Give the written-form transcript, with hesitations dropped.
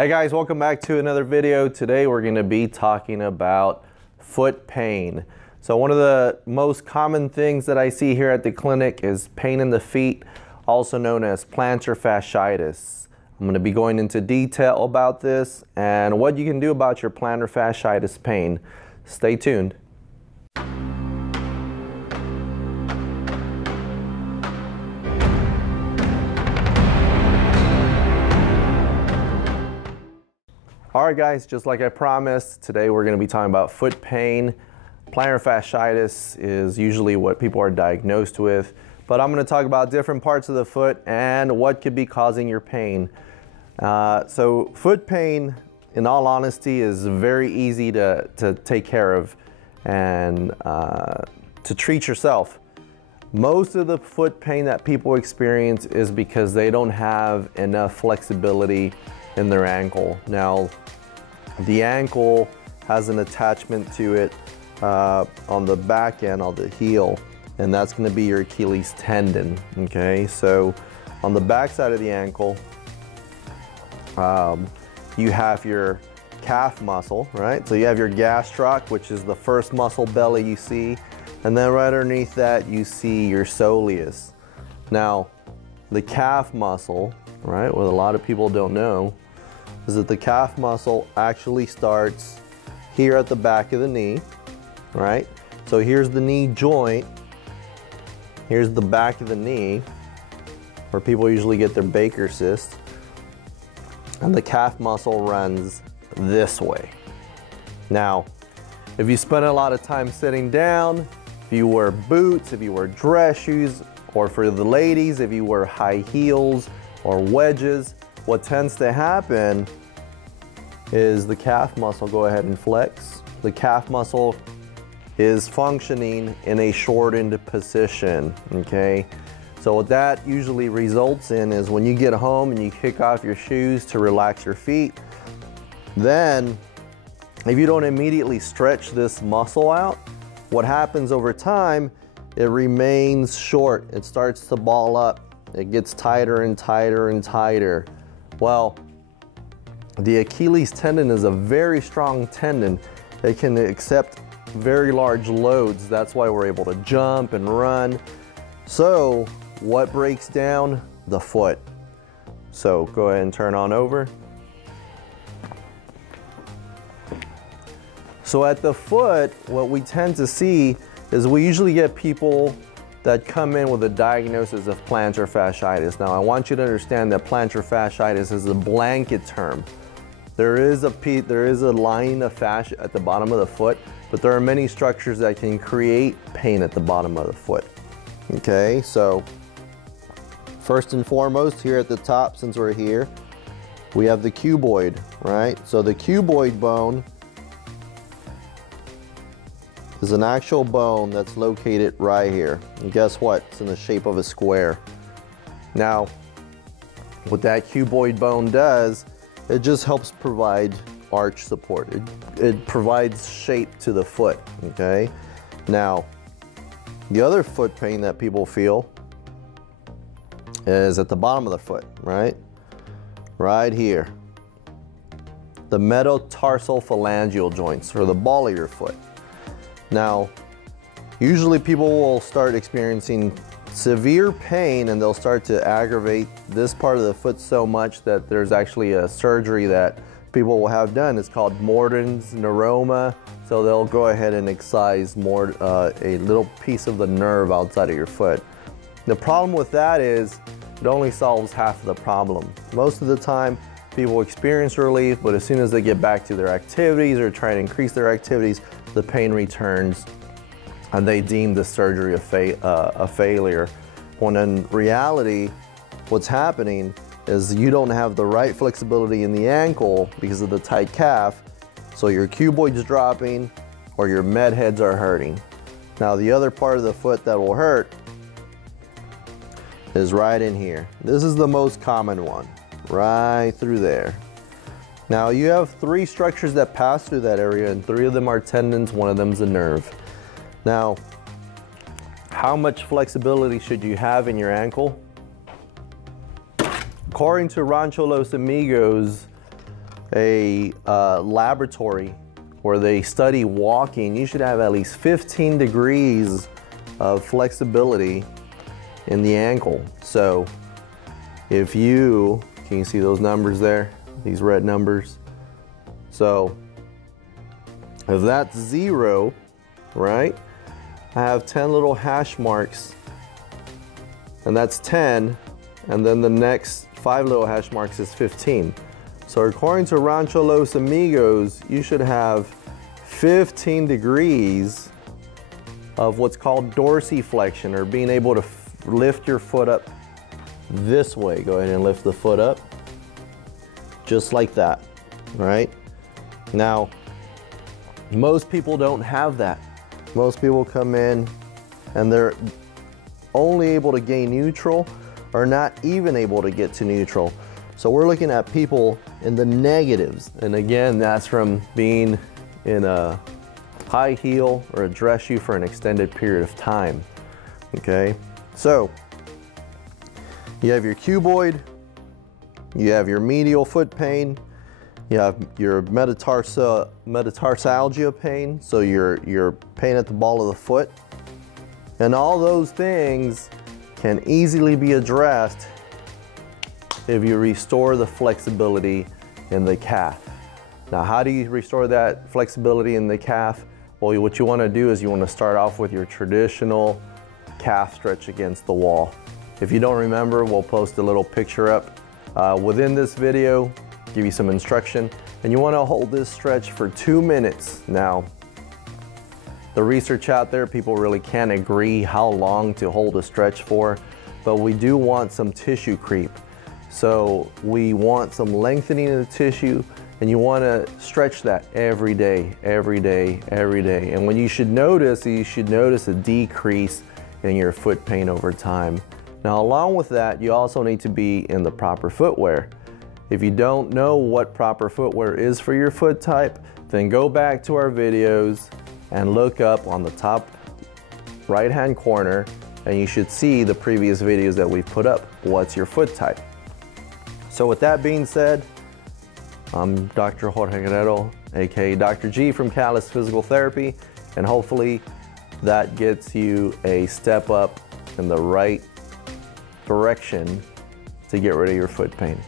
Hey guys, welcome back to another video. Today we're going to be talking about foot pain. So one of the most common things that I see here at the clinic is pain in the feet, also known as plantar fasciitis. I'm going to be going into detail about this and what you can do about your plantar fasciitis pain. Stay tuned. Alright guys, just like I promised, today we're going to be talking about foot pain. Plantar fasciitis is usually what people are diagnosed with, but I'm going to talk about different parts of the foot and what could be causing your pain. So foot pain, in all honesty, is very easy to take care of and to treat yourself. Most of the foot pain that people experience is because they don't have enough flexibility in their ankle. Now, the ankle has an attachment to it on the back end, on the heel, and that's going to be your Achilles tendon. Okay, so on the back side of the ankle, you have your calf muscle, right? So you have your gastroc, which is the first muscle belly you see, and then right underneath that you see your soleus. Now, the calf muscle, right, what a lot of people don't know, is that the calf muscle actually starts here at the back of the knee, right? So here's the knee joint, here's the back of the knee, where people usually get their Baker cyst, and the calf muscle runs this way. Now, if you spend a lot of time sitting down, if you wear boots, if you wear dress shoes, or for the ladies, if you wear high heels or wedges, what tends to happen is the calf muscle go ahead and flex. The calf muscle is functioning in a shortened position, okay? So what that usually results in is when you get home and you kick off your shoes to relax your feet, then if you don't immediately stretch this muscle out, what happens over time, it remains short. It starts to ball up. It gets tighter and tighter and tighter. Well, the Achilles tendon is a very strong tendon. It can accept very large loads. That's why we're able to jump and run. So what breaks down? The foot. So go ahead and turn on over. So at the foot, what we tend to see is we usually get people that come in with a diagnosis of plantar fasciitis. Now, I want you to understand that plantar fasciitis is a blanket term. There is a lining of fascia at the bottom of the foot, but there are many structures that can create pain at the bottom of the foot. Okay, so first and foremost, here at the top, since we're here, we have the cuboid, right? So the cuboid bone is an actual bone that's located right here. And guess what? It's in the shape of a square. Now, what that cuboid bone does, it just helps provide arch support. It provides shape to the foot, okay? Now, the other foot pain that people feel is at the bottom of the foot, right? Right here. The metatarsal phalangeal joints, or the ball of your foot. Now, usually people will start experiencing severe pain and they'll start to aggravate this part of the foot so much that there's actually a surgery that people will have done. It's called Morton's neuroma. So they'll go ahead and excise a little piece of the nerve outside of your foot. The problem with that is it only solves half of the problem. Most of the time, people experience relief, but as soon as they get back to their activities or try to increase their activities, the pain returns and they deem the surgery a failure. When in reality, what's happening is you don't have the right flexibility in the ankle because of the tight calf, so your cuboid's dropping or your med heads are hurting. Now the other part of the foot that will hurt is right in here. This is the most common one, right through there. Now you have three structures that pass through that area, and three of them are tendons, one of them is a nerve. Now, how much flexibility should you have in your ankle? According to Rancho Los Amigos, a laboratory where they study walking, you should have at least 15 degrees of flexibility in the ankle. So if you, can you see those numbers there? These red numbers. So if that's 0, right? I have 10 little hash marks, and that's 10, and then the next 5 little hash marks is 15. So according to Rancho Los Amigos, you should have 15 degrees of what's called dorsiflexion, or being able to lift your foot up this way. Go ahead and lift the foot up, just like that, right? Now, most people don't have that. Most people come in and they're only able to gain neutral, or not even able to get to neutral. So we're looking at people in the negatives. And again, that's from being in a high heel or a dress shoe for an extended period of time, okay? So you have your cuboid, you have your medial foot pain, you have your metatarsalgia pain, so your pain at the ball of the foot. And all those things can easily be addressed if you restore the flexibility in the calf. Now, how do you restore that flexibility in the calf? Well, what you want to do is you want to start off with your traditional calf stretch against the wall. If you don't remember, we'll post a little picture up within this video, give you some instruction, and you want to hold this stretch for 2 minutes. Now, the research out there, people really can't agree how long to hold a stretch for, but we do want some tissue creep. So we want some lengthening of the tissue, and you want to stretch that every day, every day, every day. And when you should notice a decrease in your foot pain over time. Now, along with that, you also need to be in the proper footwear. If you don't know what proper footwear is for your foot type, then go back to our videos and look up on the top right-hand corner, and you should see the previous videos that we've put up. What's your foot type? So with that being said, I'm Dr. Jorge Guerrero, aka Dr. G from Callus Physical Therapy, and hopefully that gets you a step up in the right direction to get rid of your foot pain.